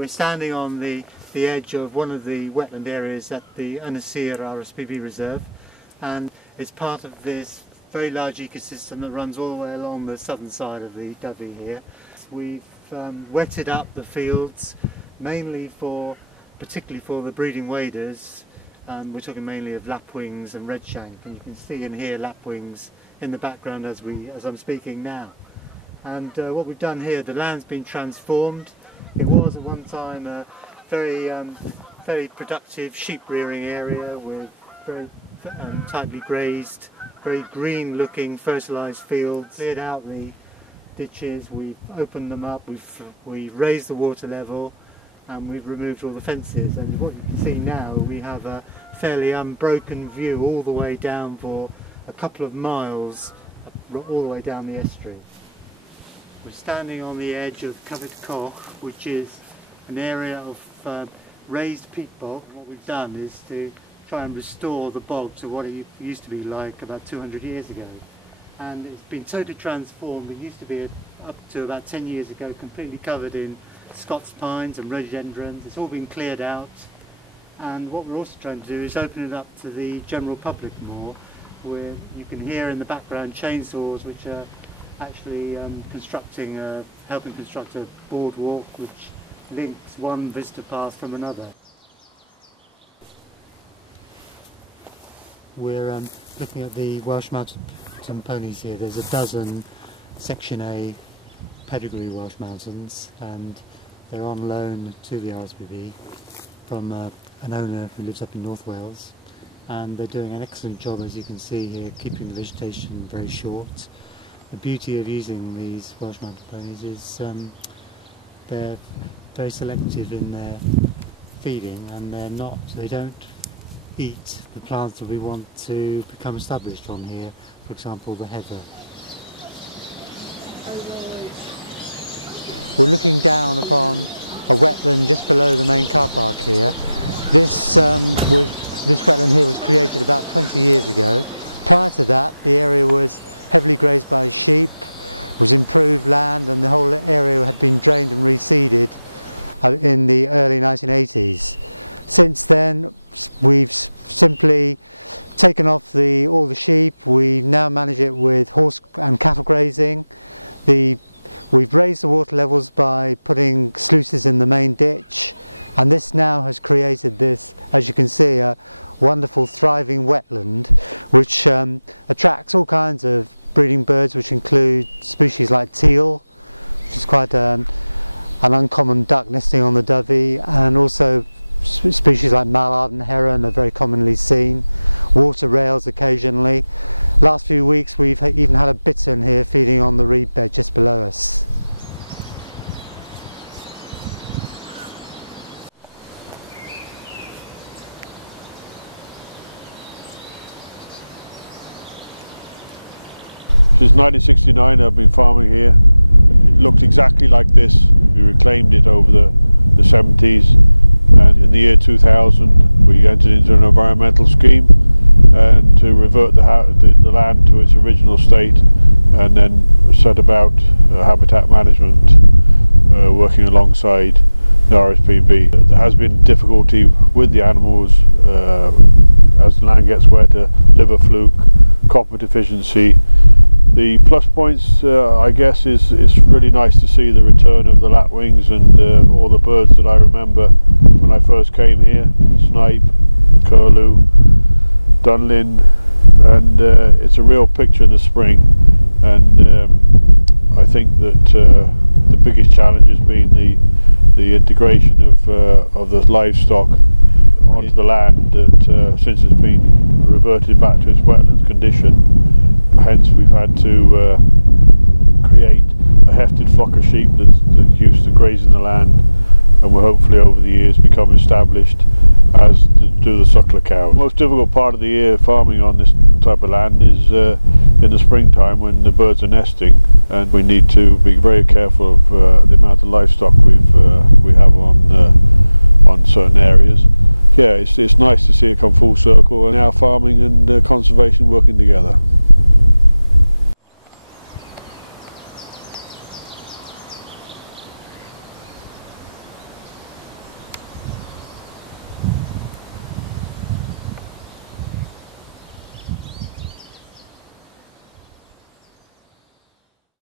We're standing on the edge of one of the wetland areas at the Ynyshir RSPB reserve, and it's part of this very large ecosystem that runs all the way along the southern side of the Dyfi here. We've wetted up the fields mainly particularly for the breeding waders. We're talking mainly of lapwings and redshank, and you can see and hear lapwings in the background as I'm speaking now. And what we've done here, the land's been transformed. It was at one time a very productive sheep rearing area with very tightly grazed, very green looking fertilised fields. Cleared out the ditches, we've opened them up, we've raised the water level, and we've removed all the fences. And what you can see now, we have a fairly unbroken view all the way down for a couple of miles, all the way down the estuary. We're standing on the edge of Covered Koch, which is an area of raised peat bog. And what we've done is to try and restore the bog to what it used to be like about 200 years ago. And it's been totally transformed. It used to be, up to about 10 years ago, completely covered in Scots pines and rhododendrons. It's all been cleared out. And what we're also trying to do is open it up to the general public more, where you can hear in the background chainsaws which are actually helping construct a boardwalk which links one visitor path from another. We're looking at the Welsh mountain ponies here. There's a dozen Section A pedigree Welsh mountains, and they're on loan to the RSPB from an owner who lives up in North Wales, and they're doing an excellent job, as you can see here, keeping the vegetation very short. The beauty of using these Welsh mountain ponies is they're very selective in their feeding, and they don't eat the plants that we want to become established on here, for example the heather. We're looking down upon a wetland just below the main car park here. This wetland here was created about 20 years ago. Prior to that, the area was heavily grazed by sheep, was improved land, and the whole area had been drained and reseeded in the early 1980s. Since then, we've simply taken off all the sheep. We now manage it with horse and cattle grazing. We've raised the water levels by putting sluices in the main ditch, and this now has created this, as you can see, a wonderful thriving wetland which attracts all kinds of breeding birds, which include species like teal, which is quite an uncommon duck nesting on the Dyfi, and also species like mallard and heron are very commonly seen, water rails occasionally. Last few weeks we've even had a bittern here feeding on the reed bed just below us. Since 1969 I've been farming here. It looked exactly like this. We reclaimed it over the 70s, and in the year 2000 we entered into an environmental scheme and to revert the land to its original state, and then set about habitat management, working alongside the RSPB. There has been difficulty with the animals as the land gets wetter, liver fluke, copper deficiency. The plus points, I guess, is it's really nice to see the return of the lapwings and all the birds that I remember when I first came here: snipe, curlew, dunlin, and it's a real picture in the spring. And I think that the biggest challenge has been the integration of the livestock onto the land that since it's been reverted back to its wetlands condition. Hence we've had to create a hefted flock of sheep that's used to grazing the land, and will hopefully over the years become established, as do the suckler cows. The most difficult part of the year farming on this type of land is in the springtime when the birds are nesting, and we need to be very careful of the amount of livestock we have on certain areas. Yeah, it's nice to see it come full circle, and now farming and conservation working together.